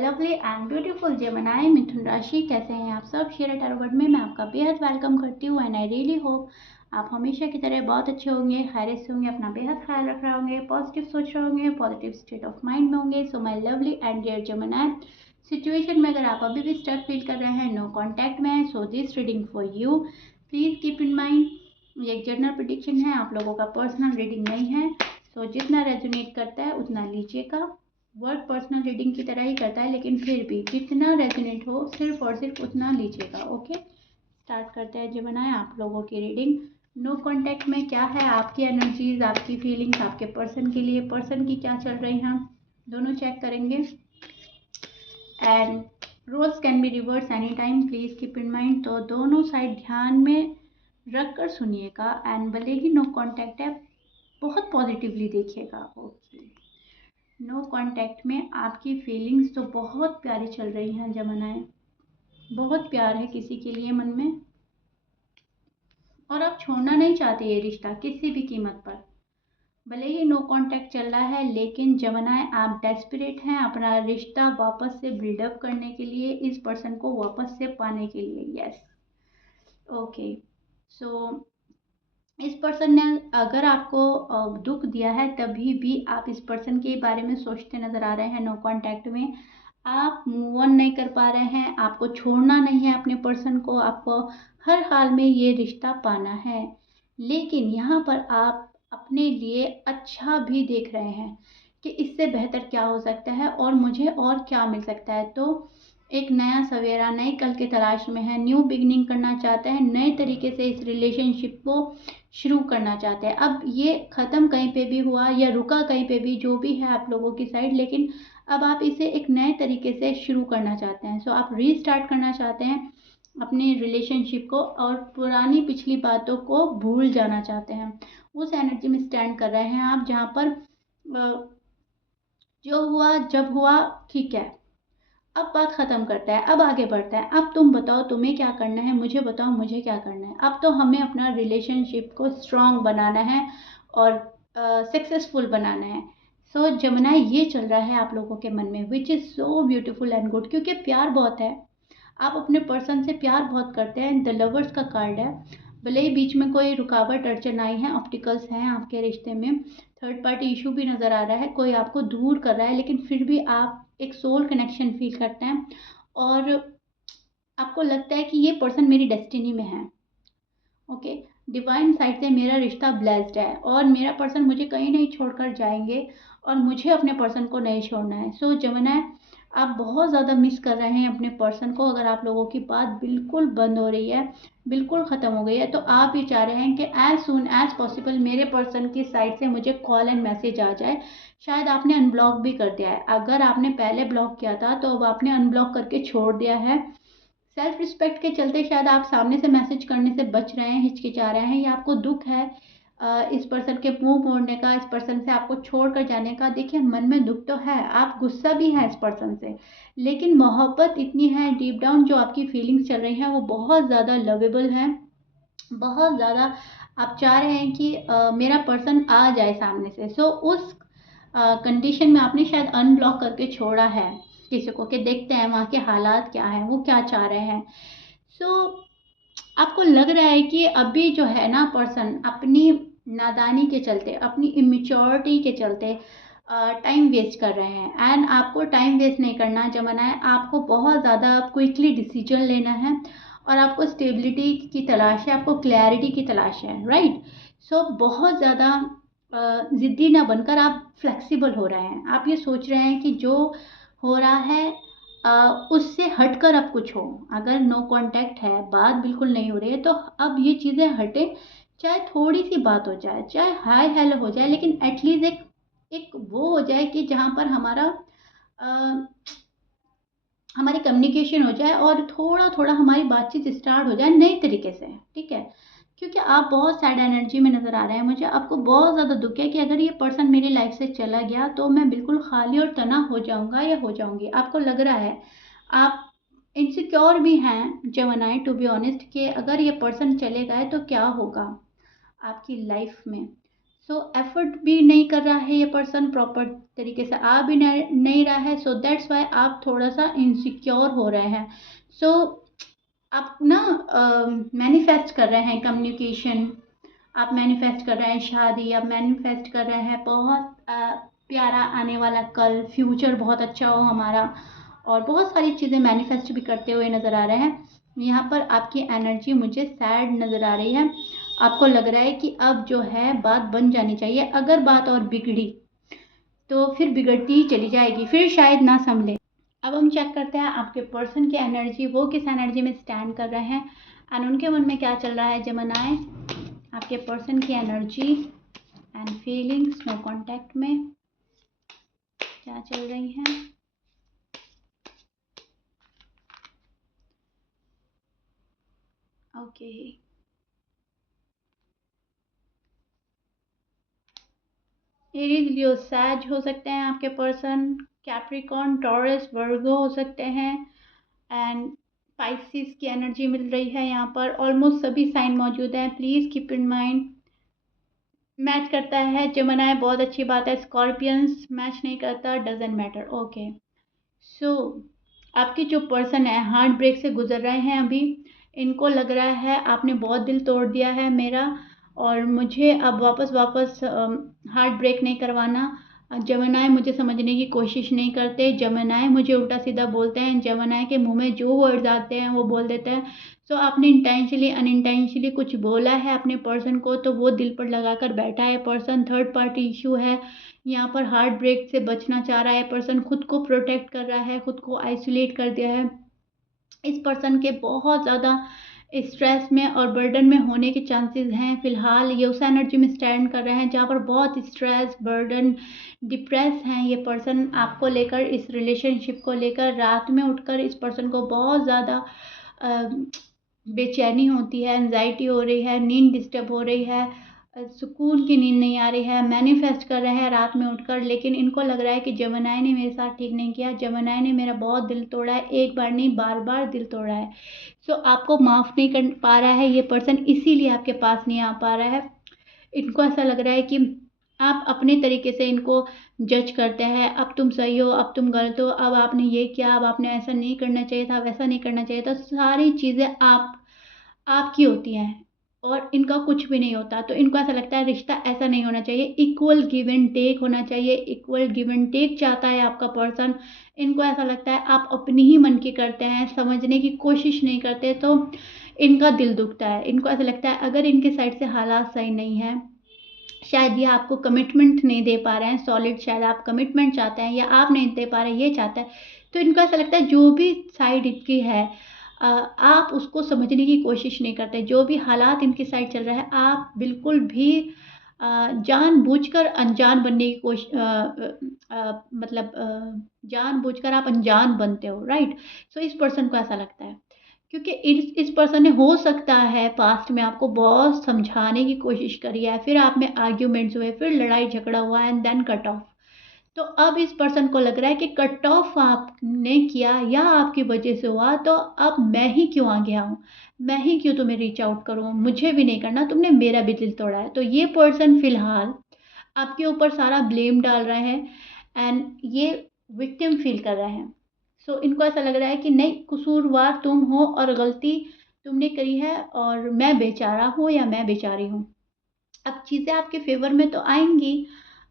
Lovely and beautiful Gemini मिथुन राशि, कैसे हैं आप सब। शेयर टैरो कार्ड में मैं आपका बेहद वेलकम करती हूँ एंड आई रियली होप आप हमेशा की तरह बहुत अच्छे होंगे, खैरियत से होंगे, अपना बेहद ख्याल रख रहे होंगे, पॉजिटिव सोच रहे होंगे, पॉजिटिव स्टेट ऑफ माइंड में होंगे। So my lovely and dear Gemini, situation में अगर आप अभी भी स्टक फील कर रहे हैं, नो कॉन्टैक्ट में, so this reading for you. Please keep in mind ये एक जनरल प्रेडिक्शन है, आप लोगों का पर्सनल रीडिंग नहीं है। सो जितना रेजोनेट करता है उतना लीजिएगा। वर्क पर्सनल रीडिंग की तरह ही करता है, लेकिन फिर भी जितना रेजोनेट हो सिर्फ और सिर्फ उतना लीजिएगा। ओके, स्टार्ट करते हैं जेमिनी आप लोगों की रीडिंग। नो कॉन्टैक्ट में क्या है, आपकी एनर्जीज, आपकी फीलिंग्स, आपके पर्सन के लिए, पर्सन की क्या चल रही हैं, दोनों चेक करेंगे। And roles can be reverse any time, please keep in mind. तो दोनों साइड ध्यान में रख कर सुनिएगा एंड भले ही नो कॉन्टैक्ट है, बहुत पॉजिटिवली देखिएगा। ओके, नो कॉन्टैक्ट में आपकी फीलिंग्स तो बहुत प्यारी चल रही हैं जेमिनी, बहुत प्यार है किसी के लिए मन में और आप छोड़ना नहीं चाहते ये रिश्ता किसी भी कीमत पर। भले ही नो कांटेक्ट चल रहा है, लेकिन जेमिनी आप डेस्परेट हैं अपना रिश्ता वापस से बिल्डअप करने के लिए, इस पर्सन को वापस से पाने के लिए। Yes, okay. सो इस पर्सन ने अगर आपको दुख दिया है, तभी भी आप इस पर्सन के बारे में सोचते नजर आ रहे हैं। नो कांटेक्ट में आप मूव ऑन नहीं कर पा रहे हैं, आपको छोड़ना नहीं है अपने पर्सन को, आपको हर हाल में ये रिश्ता पाना है। लेकिन यहाँ पर आप अपने लिए अच्छा भी देख रहे हैं कि इससे बेहतर क्या हो सकता है और मुझे और क्या मिल सकता है। तो एक नया सवेरा, नई कल की तलाश में है, न्यू बिगनिंग करना चाहते हैं, नए तरीके से इस रिलेशनशिप को शुरू करना चाहते हैं। अब ये ख़त्म कहीं पे भी हुआ या रुका कहीं पे भी, जो भी है आप लोगों की साइड, लेकिन अब आप इसे एक नए तरीके से शुरू करना चाहते हैं। सो आप रीस्टार्ट करना चाहते हैं अपनी रिलेशनशिप को और पुरानी पिछली बातों को भूल जाना चाहते हैं। उस एनर्जी में स्टैंड कर रहे हैं आप, जहाँ पर जो हुआ जब हुआ ठीक है, अब बात खत्म करता है, अब आगे बढ़ता है। अब तुम बताओ तुम्हें क्या करना है, मुझे बताओ मुझे क्या करना है। अब तो हमें अपना रिलेशनशिप को स्ट्रांग बनाना है और सक्सेसफुल बनाना है। सो जेमिनी ये चल रहा है आप लोगों के मन में, which is so beautiful and good, क्योंकि प्यार बहुत है, आप अपने पर्सन से प्यार बहुत करते हैं। द लवर्स का कार्ड है। भले ही बीच में कोई रुकावट अड़चन आई है, ऑब्स्टिकल्स हैं आपके रिश्ते में, थर्ड पार्टी इशू भी नज़र आ रहा है, कोई आपको दूर कर रहा है, लेकिन फिर भी आप एक सोल कनेक्शन फील करते हैं और आपको लगता है कि ये पर्सन मेरी डेस्टिनी में है। ओके, डिवाइन साइड से मेरा रिश्ता ब्लेस्ड है और मेरा पर्सन मुझे कहीं नहीं छोड़कर जाएंगे और मुझे अपने पर्सन को नहीं छोड़ना है। सो जेमिनी आप बहुत ज़्यादा मिस कर रहे हैं अपने पर्सन को। अगर आप लोगों की बात बिल्कुल बंद हो रही है, बिल्कुल ख़त्म हो गई है, तो आप ये चाह रहे हैं कि एज सून एज पॉसिबल मेरे पर्सन की साइड से मुझे कॉल एंड मैसेज आ जाए। शायद आपने अनब्लॉक भी कर दिया है, अगर आपने पहले ब्लॉक किया था तो अब आपने अनब्लॉक करके छोड़ दिया है। सेल्फ रिस्पेक्ट के चलते शायद आप सामने से मैसेज करने से बच रहे हैं, हिचकिचा रहे हैं, या आपको दुख है इस पर्सन के मुंह मोड़ने का, इस पर्सन से आपको छोड़ कर जाने का। देखिए, मन में दुख तो है, आप गुस्सा भी है इस पर्सन से, लेकिन मोहब्बत इतनी है डीप डाउन, जो आपकी फीलिंग्स चल रही हैं वो बहुत ज़्यादा लवेबल है, बहुत ज़्यादा आप चाह रहे हैं कि मेरा पर्सन आ जाए सामने से। सो उस कंडीशन में आपने शायद अनब्लॉक करके छोड़ा है किसी को, कि देखते हैं वहाँ के हालात क्या हैं, वो क्या चाह रहे हैं। सो आपको लग रहा है कि अभी जो है ना पर्सन अपनी नादानी के चलते, अपनी इमेच्योरिटी के चलते टाइम वेस्ट कर रहे हैं। एंड आपको टाइम वेस्ट नहीं करना जेमिनी, आपको बहुत ज़्यादा क्विकली डिसीजन लेना है और आपको स्टेबिलिटी की तलाश है, आपको क्लैरिटी की तलाश है, राइट। सो बहुत ज़्यादा ज़िद्दी ना बनकर आप फ्लेक्सिबल हो रहे हैं। आप ये सोच रहे हैं कि जो हो रहा है उससे हटकर अब कुछ हो। अगर नो कांटेक्ट है, बात बिल्कुल नहीं हो रही है, तो अब ये चीज़ें हटें, चाहे थोड़ी सी बात हो जाए, चाहे हाय हेलो हो जाए, लेकिन एटलीस्ट एक एक वो हो जाए कि जहाँ पर हमारी कम्युनिकेशन हो जाए और थोड़ा थोड़ा हमारी बातचीत स्टार्ट हो जाए नए तरीके से, ठीक है। क्योंकि आप बहुत सैड एनर्जी में नज़र आ रहे हैं मुझे, आपको बहुत ज़्यादा दुख है कि अगर ये पर्सन मेरी लाइफ से चला गया तो मैं बिल्कुल खाली और तना हो जाऊंगा या हो जाऊंगी। आपको लग रहा है, आप इनसिक्योर भी हैं जेमिनी, टू बी ऑनेस्ट, कि अगर ये पर्सन चले गए तो क्या होगा आपकी लाइफ में। सो एफर्ट भी नहीं कर रहा है ये पर्सन, प्रॉपर तरीके से आ भी नहीं रहा है। सो दैट्स वाई आप थोड़ा सा इनसिक्योर हो रहे हैं। सो आप ना मैनिफेस्ट कर रहे हैं कम्युनिकेशन, आप मैनिफेस्ट कर रहे हैं शादी, आप मैनिफेस्ट कर रहे हैं बहुत प्यारा आने वाला कल, फ्यूचर बहुत अच्छा हो हमारा, और बहुत सारी चीज़ें मैनिफेस्ट भी करते हुए नज़र आ रहे हैं। यहाँ पर आपकी एनर्जी मुझे सैड नज़र आ रही है। आपको लग रहा है कि अब जो है बात बन जानी चाहिए, अगर बात और बिगड़ी तो फिर बिगड़ती ही चली जाएगी, फिर शायद ना संभले। अब हम चेक करते हैं आपके पर्सन की एनर्जी, वो किस एनर्जी में स्टैंड कर रहे हैं एंड उनके मन में क्या चल रहा है। जेमिनी, आपके पर्सन की energy and feelings no contact में क्या चल रही हैं। ओके, एरीज, लियो, सैज हो सकते हैं आपके पर्सन, कैप्रिकॉर्न, टॉरस, वर्गो हो सकते हैं एंड पाइसिस की एनर्जी मिल रही है यहाँ पर। ऑलमोस्ट सभी साइन मौजूद हैं, please keep in mind. Match करता है जेमिनी, बहुत अच्छी बात है। स्कॉर्पियंस मैच नहीं करता, डजेंट मैटर। ओके, सो आपके जो पर्सन है हार्ट ब्रेक से गुजर रहे हैं अभी। इनको लग रहा है आपने बहुत दिल तोड़ दिया है मेरा, और मुझे अब वापस वापस हार्ट ब्रेक नहीं करवाना। जेमिनी मुझे समझने की कोशिश नहीं करते, जेमिनी मुझे उल्टा सीधा बोलते हैं, जेमिनी के मुंह में जो वर्ड्स आते हैं वो बोल देते हैं। सो आपने इंटेंशनली अनइंटेंशनली कुछ बोला है अपने पर्सन को, तो वो दिल पर लगा कर बैठा है पर्सन। थर्ड पार्टी इशू है यहाँ पर, हार्ट ब्रेक से बचना चाह रहा है पर्सन, खुद को प्रोटेक्ट कर रहा है, खुद को आइसोलेट कर दिया है। इस पर्सन के बहुत ज़्यादा स्ट्रेस में और बर्डन में होने के चांसेस हैं। फिलहाल ये उस एनर्जी में स्टैंड कर रहे हैं जहाँ पर बहुत स्ट्रेस, बर्डन, डिप्रेस हैं ये पर्सन आपको लेकर, इस रिलेशनशिप को लेकर। रात में उठकर इस पर्सन को बहुत ज़्यादा बेचैनी होती है, एंजाइटी हो रही है, नींद डिस्टर्ब हो रही है, सुकून की नींद नहीं आ रही है। मैनिफेस्ट कर रहे हैं रात में उठकर, लेकिन इनको लग रहा है कि जेमिनी ने मेरे साथ ठीक नहीं किया, जेमिनी ने मेरा बहुत दिल तोड़ा है, एक बार नहीं बार बार दिल तोड़ा है। सो आपको माफ़ नहीं कर पा रहा है ये पर्सन, इसीलिए आपके पास नहीं आ पा रहा है। इनको ऐसा लग रहा है कि आप अपने तरीके से इनको जज करते हैं, अब तुम सही हो, अब तुम गलत हो, अब आपने ये किया, अब आपने ऐसा नहीं करना चाहिए था, वैसा नहीं करना चाहिए था। सारी चीज़ें आपकी होती हैं और इनका कुछ भी नहीं होता। तो इनको ऐसा लगता है रिश्ता ऐसा नहीं होना चाहिए, इक्वल गिव एंड टेक होना चाहिए, इक्वल गिव एंड टेक चाहता है आपका पर्सन। इनको ऐसा लगता है आप अपनी ही मन की करते हैं, समझने की कोशिश नहीं करते, तो इनका दिल दुखता है। इनको ऐसा लगता है अगर इनके साइड से हालात सही नहीं है, शायद ये आपको कमिटमेंट नहीं दे पा रहे हैं सॉलिड, शायद आप कमिटमेंट चाहते हैं या आप नहीं दे पा रहे ये चाहता है। तो इनको ऐसा लगता है जो भी साइड इनकी है आप उसको समझने की कोशिश नहीं करते। जो भी हालात इनकी साइड चल रहा है आप बिल्कुल भी जानबूझकर अनजान बनने की मतलब जानबूझकर आप अनजान बनते हो, राइट। सो इस पर्सन को ऐसा लगता है, क्योंकि इस पर्सन ने हो सकता है पास्ट में आपको बहुत समझाने की कोशिश करी है, फिर आप में आर्ग्यूमेंट्स हुए, फिर लड़ाई झगड़ा हुआ एंड देन कट ऑफ। तो अब इस पर्सन को लग रहा है कि कट ऑफ आपने किया या आपकी वजह से हुआ, तो अब मैं ही क्यों आ गया हूँ, मैं ही क्यों तुम्हें रीच आउट करूँ, मुझे भी नहीं करना, तुमने मेरा भी दिल तोड़ा है। तो ये पर्सन फिलहाल आपके ऊपर सारा ब्लेम डाल रहे हैं एंड ये विक्टिम फील कर रहे हैं। सो इनको ऐसा लग रहा है कि नहीं, कसूरवार तुम हो और गलती तुमने करी है और मैं बेचारा हूँ या मैं बेचारी हूँ। अब चीज़ें आपके फेवर में तो आएंगी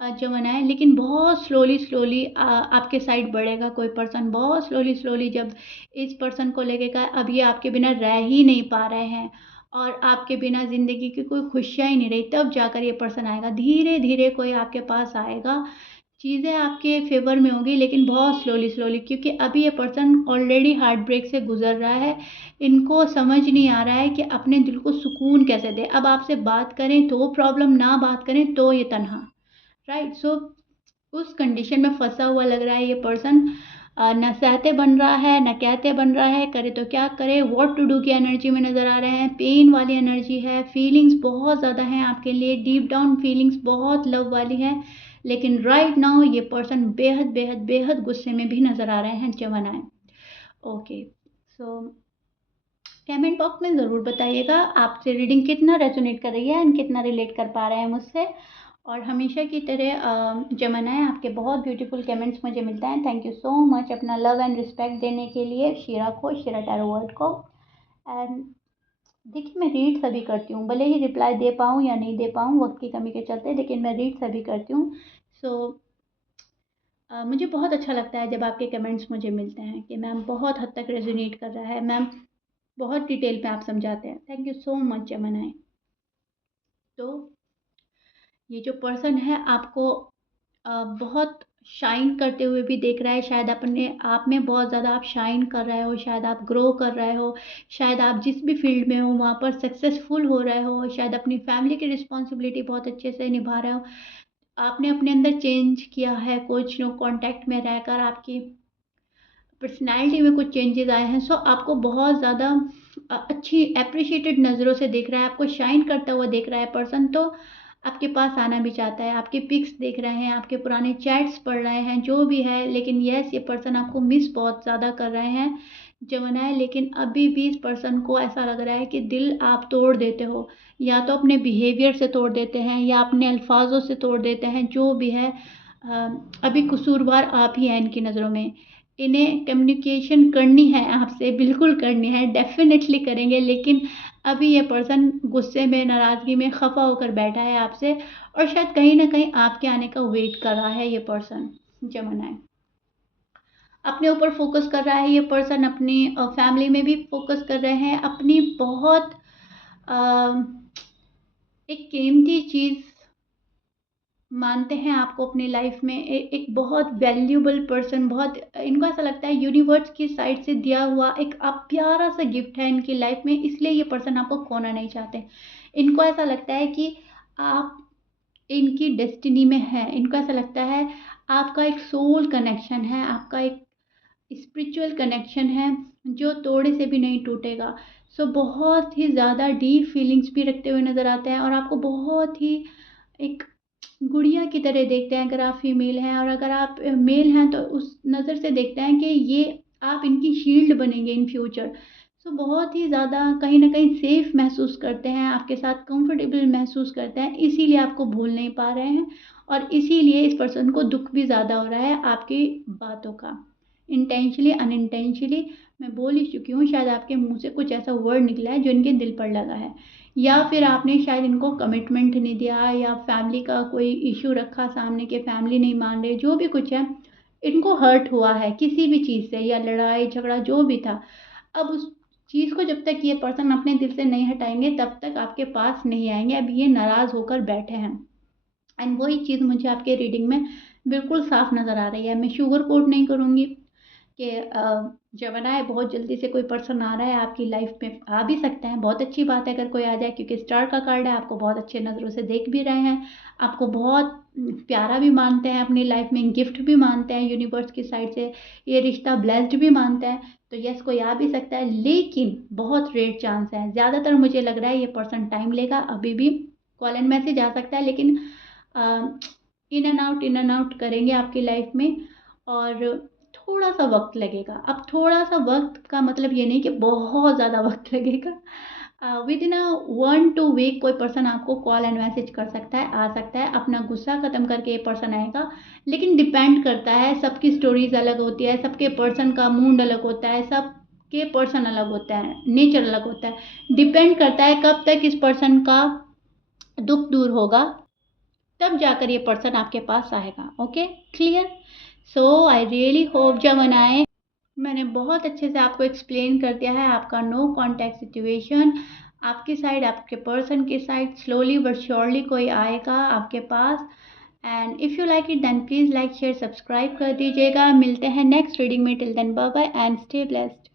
जेमिनी, लेकिन बहुत स्लोली स्लोली आपके साइड बढ़ेगा कोई पर्सन, बहुत स्लोली स्लोली। जब इस पर्सन को लगेगा अब ये आपके बिना रह ही नहीं पा रहे हैं और आपके बिना ज़िंदगी की कोई खुशियाँ ही नहीं रही, तब जाकर ये पर्सन आएगा। धीरे धीरे कोई आपके पास आएगा, चीज़ें आपके फेवर में होंगी, लेकिन बहुत स्लोली स्लोली, क्योंकि अभी ये पर्सन ऑलरेडी हार्ट ब्रेक से गुजर रहा है। इनको समझ नहीं आ रहा है कि अपने दिल को सुकून कैसे दे। अब आपसे बात करें तो प्रॉब्लम, ना बात करें तो ये तनहा, राइट। सो उस कंडीशन में फंसा हुआ लग रहा है ये पर्सन। न सहते बन रहा है, न कहते बन रहा है, करे तो क्या करे, व्हाट टू डू की एनर्जी में नज़र आ रहे हैं, पेन वाली एनर्जी है, फीलिंग्स बहुत ज़्यादा हैं आपके लिए, डीप डाउन फीलिंग्स बहुत लव वाली है। लेकिन राइट नाउ ये पर्सन बेहद बेहद बेहद गुस्से में भी नज़र आ रहे हैं Gemini. Okay, so comment box में ज़रूर बताइएगा आपसे रीडिंग कितना रेजोनेट कर रही है एंड कितना रिलेट कर पा रहे हैं मुझसे। और हमेशा की तरह जमनाए आपके बहुत ब्यूटीफुल कमेंट्स मुझे मिलते हैं। थैंक यू सो मच अपना लव एंड रिस्पेक्ट देने के लिए शीरा टैरो वर्ल्ड को। एंड देखिए, मैं रीड सभी करती हूँ, भले ही रिप्लाई दे पाऊँ या नहीं दे पाऊँ वक्त की कमी के चलते, लेकिन मैं रीड सभी करती हूँ। सो मुझे बहुत अच्छा लगता है जब आपके कमेंट्स मुझे मिलते हैं कि मैम बहुत हद तक रेजोनेट कर रहा है, मैम बहुत डिटेल पे आप समझाते हैं। थैंक यू सो मच जमनाए। तो ये जो पर्सन है आपको बहुत शाइन करते हुए भी देख रहा है, शायद अपने आप में बहुत ज़्यादा आप शाइन कर रहे हो, शायद आप ग्रो कर रहे हो, शायद आप जिस भी फील्ड में हो वहाँ पर सक्सेसफुल हो रहे हो, शायद अपनी फैमिली की रिस्पॉन्सिबिलिटी बहुत अच्छे से निभा रहे हो। आपने अपने अंदर चेंज किया है, कुछ नो कांटेक्ट में रहकर आपकी पर्सनैलिटी में कुछ चेंजेस आए हैं। सो आपको बहुत ज़्यादा अच्छी अप्रिशिएटेड नज़रों से देख रहा है, आपको शाइन करता हुआ देख रहा है पर्सन। तो आपके पास आना भी चाहता है, आपके पिक्स देख रहे हैं, आपके पुराने चैट्स पढ़ रहे हैं, जो भी है। लेकिन यस, ये पर्सन आपको मिस बहुत ज़्यादा कर रहे हैं जमनाए। लेकिन अभी भी इस पर्सन को ऐसा लग रहा है कि दिल आप तोड़ देते हो, या तो अपने बिहेवियर से तोड़ देते हैं या अपने अल्फाजों से तोड़ देते हैं, जो भी है। अभी कसूरवार आप ही हैं इनकी नज़रों में। इन्हें कम्युनिकेशन करनी है आपसे, बिल्कुल करनी है, डेफिनेटली करेंगे। लेकिन अभी ये पर्सन गुस्से में, नाराज़गी में, खफा होकर बैठा है आपसे, और शायद कहीं ना कहीं आपके आने का वेट कर रहा है ये पर्सन जमनाए। अपने ऊपर फोकस कर रहा है ये पर्सन, अपनी फैमिली में भी फोकस कर रहे हैं, अपनी बहुत एक कीमती चीज़ मानते हैं आपको अपनी लाइफ में, एक बहुत वैल्यूबल पर्सन, बहुत इनको ऐसा लगता है यूनिवर्स की साइड से दिया हुआ एक आप प्यारा सा गिफ्ट है इनकी लाइफ में, इसलिए ये पर्सन आपको खोना नहीं चाहते। इनको ऐसा लगता है कि आप इनकी डेस्टिनी में है, इनको ऐसा लगता है आपका एक सोल कनेक्शन है, आपका एक स्पिरिचुअल कनेक्शन है जो तोड़े से भी नहीं टूटेगा। सो बहुत ही ज़्यादा डीप फीलिंग्स भी रखते हुए नज़र आते हैं, और आपको बहुत ही एक गुड़िया की तरह देखते हैं अगर आप फीमेल हैं, और अगर आप मेल हैं तो उस नज़र से देखते हैं कि ये आप इनकी शील्ड बनेंगे इन फ्यूचर। सो बहुत ही ज़्यादा कहीं ना कहीं सेफ महसूस करते हैं, आपके साथ कंफर्टेबल महसूस करते हैं, इसीलिए आपको भूल नहीं पा रहे हैं। और इसीलिए इस पर्सन को दुख भी ज़्यादा हो रहा है आपकी बातों का, इंटेंशली अनइंटेंशली। मैं बोल ही चुकी हूँ, शायद आपके मुंह से कुछ ऐसा वर्ड निकला है जो इनके दिल पर लगा है, या फिर आपने शायद इनको कमिटमेंट नहीं दिया, या फैमिली का कोई इशू रखा सामने के फैमिली नहीं मान रहे, जो भी कुछ है, इनको हर्ट हुआ है किसी भी चीज़ से, या लड़ाई झगड़ा जो भी था। अब उस चीज़ को जब तक ये पर्सन अपने दिल से नहीं हटाएंगे तब तक आपके पास नहीं आएंगे। अब ये नाराज़ होकर बैठे हैं, एंड वही चीज़ मुझे आपके रीडिंग में बिल्कुल साफ नज़र आ रही है। मैं शुगर कोट नहीं करूँगी कि जमाना बहुत जल्दी से कोई पर्सन आ रहा है आपकी लाइफ में, आ भी सकता है, बहुत अच्छी बात है अगर कोई आ जाए, क्योंकि स्टार का कार्ड है, आपको बहुत अच्छे नज़रों से देख भी रहे हैं, आपको बहुत प्यारा भी मानते हैं, अपनी लाइफ में गिफ्ट भी मानते हैं यूनिवर्स की साइड से, ये रिश्ता ब्लेस्ड भी मानते हैं। तो यस, कोई आ भी सकता है, लेकिन बहुत रेयर चांस है। ज़्यादातर मुझे लग रहा है ये पर्सन टाइम लेगा, अभी भी कॉल एंड मैसेज आ सकता है, लेकिन इन एंड आउट करेंगे आपकी लाइफ में, और थोड़ा सा वक्त लगेगा। अब थोड़ा सा वक्त का मतलब ये नहीं कि बहुत ज़्यादा वक्त लगेगा। विद इन 1-2 वीक कोई पर्सन आपको कॉल एंड मैसेज कर सकता है, आ सकता है, अपना गुस्सा ख़त्म करके ये पर्सन आएगा। लेकिन डिपेंड करता है, सबकी स्टोरीज अलग होती है, सबके पर्सन का मूड अलग होता है, सबके पर्सन अलग होता है, नेचर अलग होता है। डिपेंड करता है कब तक इस पर्सन का दुख दूर होगा, तब जाकर ये पर्सन आपके पास आएगा। Okay, clear? So I really hope जमनाए, मैंने बहुत अच्छे से आपको एक्सप्लेन कर दिया है आपका नो कांटेक्ट सिचुएशन। आपकी साइड, आपके पर्सन की साइड स्लोली बट श्योरली कोई आएगा आपके पास। And if you like it then please like share subscribe कर दीजिएगा। मिलते हैं नेक्स्ट रीडिंग में, till then bye bye and stay blessed.